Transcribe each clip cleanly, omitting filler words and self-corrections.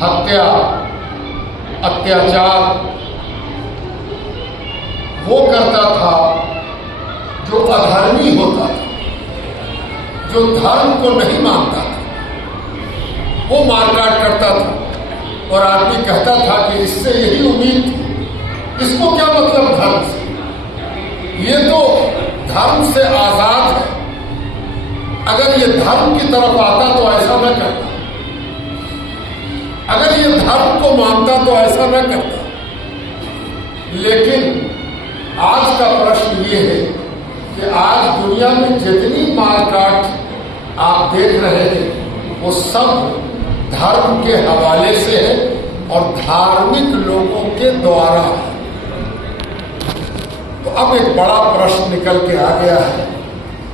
ہتیا، اتیاچار وہ کرتا تھا جو ادھرمی ہوتا تھا، جو دھرم کو نہیں مانتا تھا، وہ مار کاٹ کرتا تھا۔ اور آدمی کہتا تھا کہ اس سے یہی امید تھی، اس کو کیا مطلب دھرم سے، یہ تو دھرم سے آزاد ہے، اگر یہ دھرم کی طرف آتا تو ایسا نہ کرتا، اگر یہ دھرم کو مانتا تو ایسا نہ کرتا۔ لیکن آج کا پرشن یہ ہے کہ آج دنیا میں جتنی مار کاٹ آپ دیکھ رہے ہیں وہ سب دھرم کے حوالے سے ہے اور دھارمک لوگوں کے دوارا ہے۔ تو اب ایک بڑا پرشن نکل کے آ گیا ہے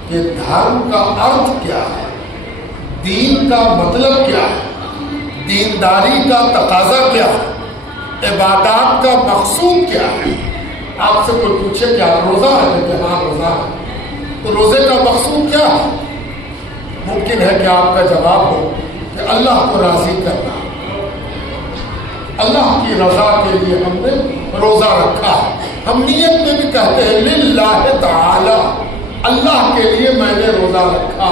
کہ دھرم کا ارتھ کیا ہے، دین کا مطلب کیا ہے، دینداری کا تقاضا کیا ہے، عبادات کا مقصود کیا ہے۔ آپ سے کوئی پوچھے کیا روزہ ہے کہ ہاں روزہ ہے، تو روزے کا مقصود کیا ہے؟ ممکن ہے کہ آپ کا جواب ہو کہ اللہ کو راضی کرنا، اللہ کی رضا کے لیے ہم نے روزہ رکھا ہے۔ ہم نیت میں بھی کہتے ہیں للہ تعالی، اللہ کے لیے میں نے روزہ رکھا۔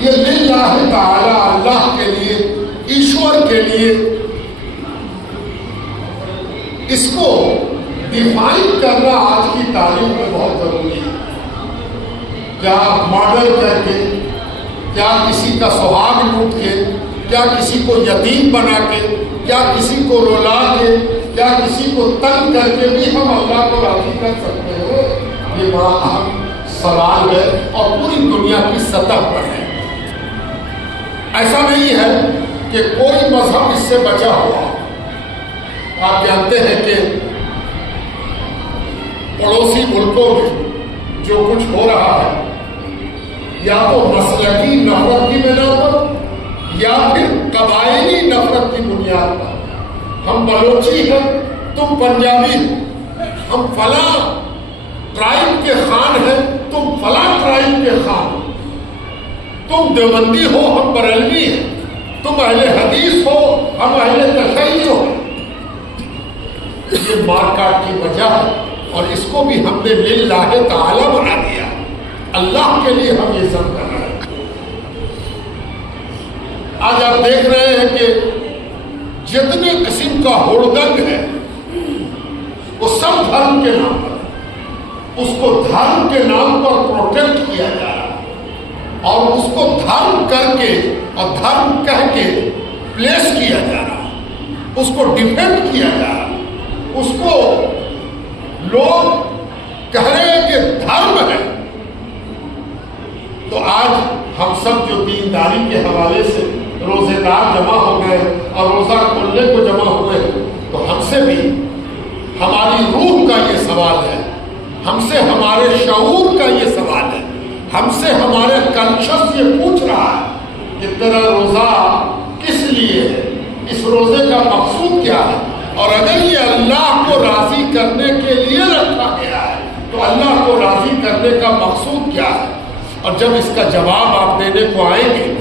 یہ للہ تعالی، اللہ کے لیے، ایشور کے لیے، اس کو ڈیفائن کرنا آج کی تعلیم میں بہت ضروری ہے۔ کیا مارڈر کر کے، کیا کسی کا سہاگ لوٹ کے، کیا کسی کو یتیم بنا کے، کیا کسی کو رلا کے، کیا کسی کو تنگ کر کے بھی ہم اللہ کو راضی کر سکتے ہیں؟ یہ بڑا اہم سوال ہے اور پوری دنیا کی سطح پر ہے۔ ایسا نہیں ہے کہ کوئی مذہب اس سے بچا ہوا۔ آپ جانتے ہیں کہ پڑوسی ملکوں میں جو کچھ ہو رہا ہے، یا تو مسلکی نفرت کی بنا پر یا پھر قبائلی نفرت کی بنیاد پر۔ ہم بلوچی ہیں، تم پنجابی ہو، ہم فلاں ٹرائب کے خان ہیں، تم فلاں ٹرائب کے خان ہو، تم دیوبندی ہو، ہم بریلوی ہیں، تم اہل حدیث ہو، ہم اہل تشیع ہو۔ یہ مار کاٹ کی وجہ ہے اور اس کو بھی ہم نے للہ تعالی بنا دیا، اللہ کے لیے ہم یہ سب کر رہے ہیں۔ آج آپ دیکھ رہے ہیں کہ جتنے قسم کا ہڑدنگ ہے وہ سب دھرم کے نام پر، اس کو دھرم کے نام پر پروٹیکٹ کیا جا رہا ہے اور اس کو دھرم کر کے اور دھرم کہہ کے پلیس کیا جا رہا ہے، اس کو ڈیفینڈ کیا جا رہا ہے، اس کو لوگ کہہ رہے ہیں کہ دھرم ہے۔ تو آج ہم سب جو دینداری کے حوالے سے روزے دار جمع ہو گئے اور روزہ کھولنے کو جمع ہوئے، تو ہم سے بھی ہماری روح کا یہ سوال ہے، ہم سے ہمارے شعور کا یہ سوال ہے، ہم سے ہمارے کانشس یہ پوچھ رہا ہے کہ تیرا روزہ کس لیے ہے، اس روزے کا مقصود کیا ہے، اور اگر یہ اللہ کو راضی کرنے کے لیے رکھا گیا ہے تو اللہ کو راضی کرنے کا مقصود کیا ہے؟ اور جب اس کا جواب آپ دینے کو آئیں گے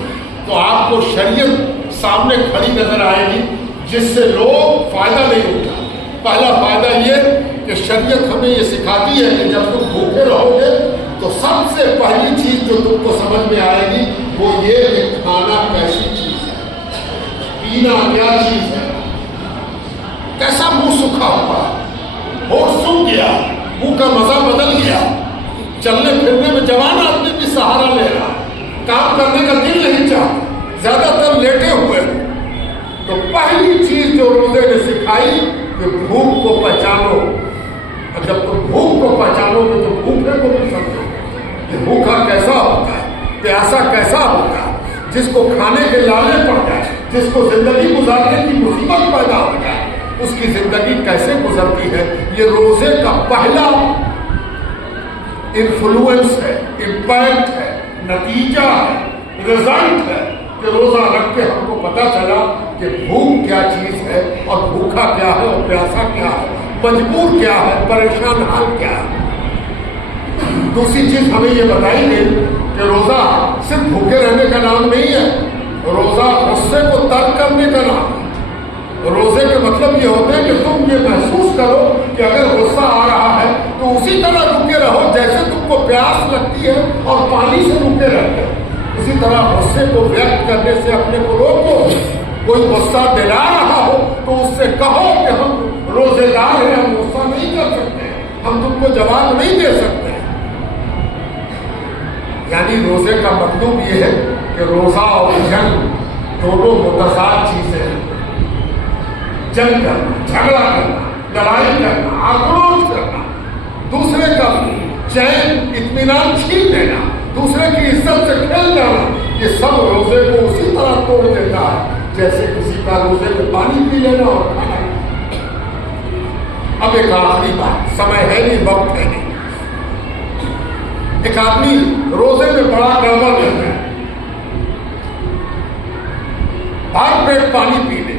تو آپ کو شریعت سامنے کھڑی نظر آئے گی جس سے لوگ فائدہ نہیں اٹھا۔ پہلا فائدہ یہ کہ شریعت ہمیں یہ سکھاتی ہے کہ جب تم بھوکے رہو گے تو سب سے پہلی چیز جو تم کو سمجھ میں آئے گی وہ یہ کہ کھانا کیسی چیز ہے، پینا کیا چیز ہے، کیسا منہ سکھا ہوا ہے، ہوٹ سوکھ گیا، منہ کا مزہ بدل گیا، چلنے پھرنے میں جوان آدمی بھی سہارا لے رہا، کام کرنے کا دل نہیں چاہتا، زیادہ تر لیٹے ہوئے۔ تو پہلی چیز جو روزے نے سکھائی کہ بھوک کو پہچانو، اور جب تم بھوک کو پہچانو گے تو بھوکے کو بھی سمجھو کہ بھوکا کیسا ہوتا ہے، پیاسا کیسا ہوتا ہے، جس کو کھانے کے لالے پڑ جائے، جس کو زندگی گزارنے کی مصیبت پیدا ہو جائے، اس کی زندگی کیسے گزرتی ہے۔ یہ روزے کا پہلا انفلوئنس ہے، امپیکٹ ہے، نتیجہ ہے، رزلٹ ہے کہ روزہ رکھ کے ہم کو پتا چلا کہ بھوک کیا چیز ہے اور بھوکا کیا ہے اور پیاسا کیا ہے، مجبور کیا ہے، پریشان حال کیا ہے۔ دوسری چیز ہمیں یہ بتائیں گے کہ روزہ صرف کرنے کا نام ہے۔ روزے کے مطلب یہ ہوتے ہیں کہ تم یہ محسوس کرو کہ اگر غصہ آ رہا ہے تو اسی طرح رکے رہو جیسے تم کو پیاس لگتی ہے اور پانی سے رکے رہتے ہو، اسی طرح غصے کو ویکت کرنے سے اپنے کو روکو۔ کوئی غصہ دلا رہا ہو تو اس سے کہو کہ ہم روزے دار ہیں، ہم غصہ نہیں کر سکتے، ہم تم کو جواب نہیں دے سکتے۔ یعنی روزے کا مطلب یہ ہے کہ روزہ اور جنگ دونوں متضاد چیزیں ہیں۔ جنگ کرنا، جھگڑا کرنا، لڑائی کرنا، آکروش کرنا، دوسرے کا چین اطمینان چھین لینا، دوسرے کی عزت سے کھیل جانا، یہ سب روزے کو اسی طرح توڑ دیتا ہے جیسے کسی کا روزے میں پانی پی لینا اور کھانا۔ اب ایک آخری بات، سمے ہے نہیں، وقت ہے نہیں۔ ایک آدمی روزے میں بڑا گڑبڑ کرتا ہے، بھر پیٹ پانی پی لے،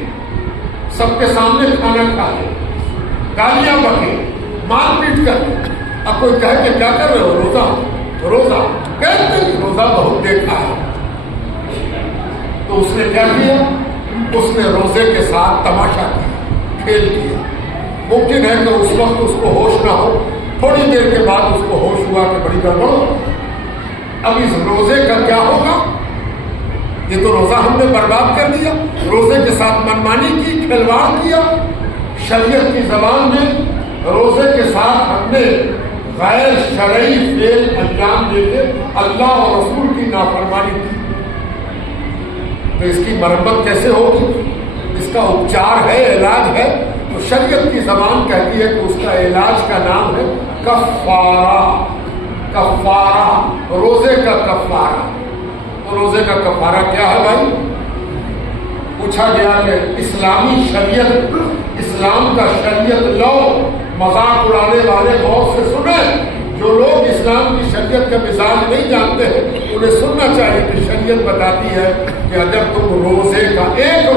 سب کے سامنے کھانا کھا لے، گالیاں بکے، مار پیٹ کر لے۔ اب کوئی کہے کہ کیا کر رہے ہو؟ روزہ کہتے ہیں روزہ بہت دیکھا ہے۔ تو اس نے کیا کیا؟ اس نے روزے کے ساتھ تماشا کیا، کھیل کیا۔ ممکن ہے کہ اس وقت اس کو ہوش نہ ہو، تھوڑی دیر کے بعد اس کو ہوش ہوا کہ بڑی گڑبڑ ہو۔ اب اس روزے کا کیا ہوگا؟ یہ تو روزہ ہم نے برباد کر دیا، روزے کے ساتھ منمانی کی، کھلواڑ کیا۔ شریعت کی زبان میں روزے کے ساتھ ہم نے غیر شرعی فعل انجام دے کے اللہ اور رسول کی نافرمانی کی۔ تو اس کی مرمت کیسے ہوگی؟ اس کا اپچار ہے، علاج ہے۔ تو شریعت کی زبان کہتی ہے کہ اس کا علاج کا نام ہے کفارہ۔ کفارہ، روزے کا کفارہ۔ تو روزے کا کفارہ کیا ہے بھائی؟ پوچھا گیا کہ اسلامی شریعت، اسلام کا شریعت لو، مذاق اڑانے والے غور سے سنیں۔ جو لوگ اسلام کی شریعت کا مزاج نہیں جانتے ہیں انہیں سننا چاہیے کہ شریعت بتاتی ہے کہ اگر تم روزے کا ایک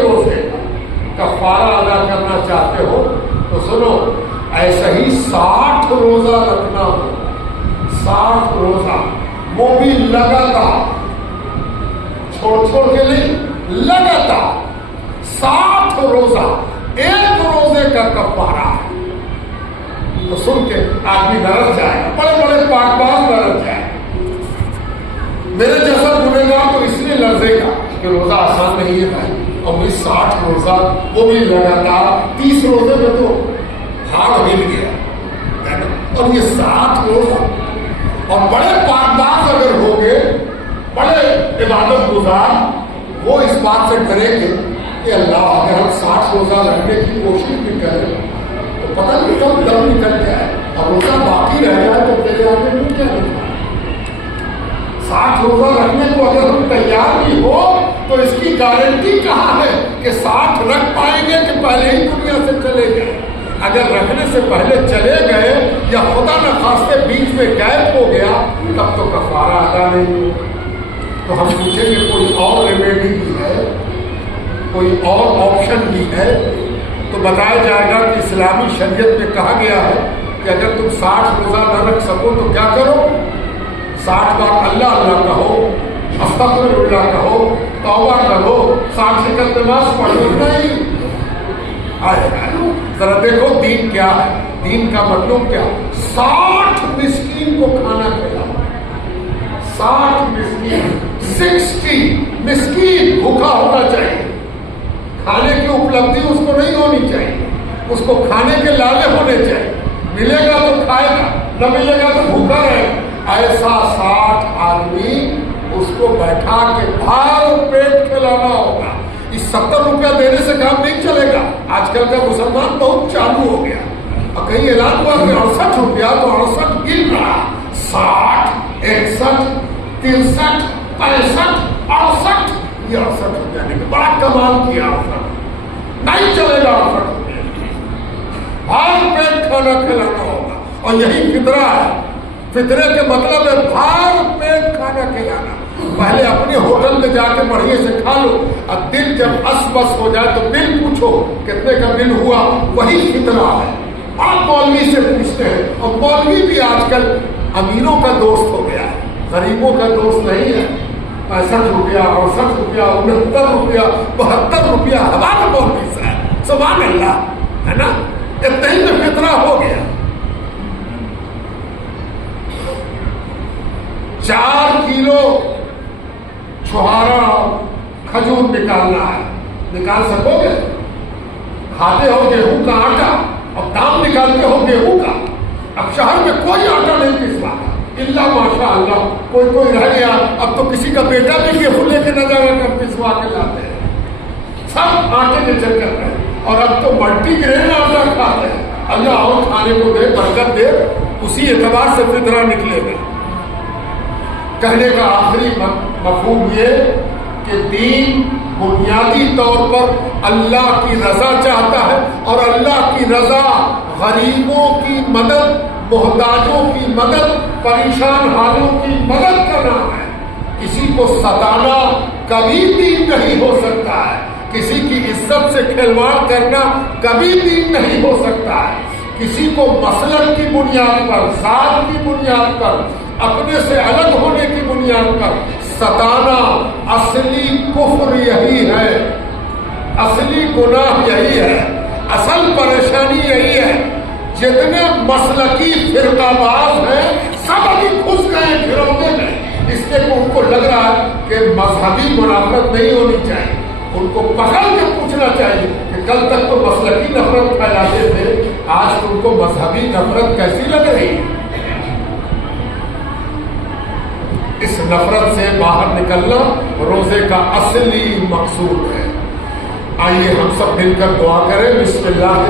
روزے کفارہ ادا کرنا چاہتے ہو تو سنو، ایسا ہی 60 روزہ رکھنا ہو، 60 روزہ، وہ بھی لگاتار، چھوڑ کے نہیں، لگاتار 60 روزہ، ایک روزے کا کفارہ ہے۔ تو سن کے آدمی لرز جائے گا، بڑے بڑے پاک باز لرز جائے گا۔ میرے جیسا گنہگار تو اس لیے لرزے گا کہ روزہ آسان نہیں ہے بھائی، اور وہ 60 روزہ، وہ بھی لگاتار۔ 30 روزے میں تو ہار مل گیا، اور یہ 60 روزہ، اور بڑے پاک باز اگر ہو گے، بڑے عبادت گزار، وہ اس بات سے ڈریں گے کہ اللہ اگر ہم 60 روزہ رکھنے کی کوشش بھی کریں تو پتہ نہیں کب دم نکل جائے اور روزہ باقی رہ جائے تو تیرے آگے میں کیا ہوگا۔ 60 روزہ رکھنے کو اگر ہم تیار بھی ہو تو اس کی گارنٹی کہاں ہے کہ 60 رکھ پائیں گے کہ پہلے ہی دنیا سے چلے گئے؟ اگر رکھنے سے پہلے چلے گئے یا خدا نخواستہ بیچ میں غائب ہو گیا تب تو کفارہ ادا نہیں ہو۔ تو ہم پوچھیں گے کوئی اور ریمیڈی بھی ہے، کوئی اور آپشن بھی ہے؟ تو بتایا جائے گا کہ اسلامی شریعت میں کہا گیا ہے کہ اگر تم 60 روزہ نہ رکھ سکو تو کیا کرو؟ 60 بار اللہ اللہ کہو، استغفر اللہ کہو، توبہ کرو، 60 رکعت نماز پڑھو۔ نہیں، ذرا دیکھو دین کیا ہے، دین کا مطلب کیا؟ 60 مسکین کو کھانا کھلاؤ، 60 مسکین، 60 مسکین بھوکا ہونا چاہیے۔ کھانے کی اپلبدھی اس کو نہیں ہونی چاہیے، اس کو کھانے کے لالے ہونے چاہیے۔ ملے گا تو کھائے گا، نہ ملے گا تو بھوکا رہے گا۔ ایسا 60 آدمی اس کو بیٹھا کے بھر پیٹ کھلانا ہوگا۔ اس 70 روپیہ دینے سے کام نہیں چلے گا۔ آج کل کا مسلمان بہت چالو ہو گیا، اور کہیں اعلان ہوا کہ 68 روپیہ تو 68 گن رہا، 60، 61، 63، 65، 68، یہ 68 روپیہ نہیں، بڑا کمال کیا 68، نہیں چلے گا 68 روپیہ، بھر پیٹ کھانا کھلانا ہوگا۔ اور یہی فطرہ ہے، فطرے کے مطلب ہے بھر پیٹ کھانا کھلانا۔ پہلے اپنے ہوٹل میں جا کے بڑھیا سے کھا لو، اور دل جب اس بس ہو جائے تو بل پوچھو کتنے کا بل ہوا، وہی فطرہ ہے۔ آپ مولوی سے پوچھتے ہیں، اور مولوی بھی آج کل امیروں کا دوست ہو گیا ہے، غریبوں کا دوست نہیں ہے۔ ₹65, ₹68, ₹69, ₹72 ہمارا مولوی صاحب سبحان اللہ ہے نا. اتنا ہی میں فتنہ ہو گیا. 4 کلو چھہارا کھجور نکالنا ہے, نکال سکو گے؟ کھاتے ہو گیہوں کا آٹا اور دام نکالتے ہو گیہوں کا. اب شہر میں کوئی آٹا نہیں پسوا الا ماشاء اللہ کوئی رہ گیا. اب تو کسی کا بیٹا بھی گیہوں لے کے نہ جا کر پسوا کے لاتے ہیں. سب آٹے کے چکر میں. اور اب تو ملٹی گرین آٹا کھاتے ہیں. اللہ اور کھانے کو دے, برکت دے, اسی اعتبار سے فطرہ نکلے گا. کہنے کا آخری مفہوم یہ کہ دین بنیادی طور پر اللہ کی رضا چاہتا ہے, اور اللہ کی رضا غریبوں کی مدد, محتاجوں کی مدد, پریشان حالوں کی مدد کا نام ہے. کسی کو ستانا کبھی دین نہیں ہو سکتا ہے. کسی کی عزت سے کھلواڑ کرنا کبھی دین نہیں ہو سکتا ہے. کسی کو مسلک کی بنیاد پر, ذات کی بنیاد پر, اپنے سے الگ ہونے کی بنیاد پر ستانا اصلی کفر یہی ہے, اصلی گناہ یہی ہے, اصل پریشانی یہی ہے. جتنے مسلکی فرقہ باز ہیں سب ابھی گھس گئے گھرونے میں, اس لیے کہ ان کو لگ رہا ہے کہ مذہبی منافرت نہیں ہونی چاہیے. ان کو پکڑ کے پوچھنا چاہیے کہ کل تک تو مسلکی نفرت پھیلاتے تھے, آج تم کو مذہبی نفرت کیسی لگ رہی ہے؟ اس نفرت سے باہر نکلنا روزے کا اصلی مقصود ہے. آئیے ہم سب مل کر دعا کریں. بسم اللہ.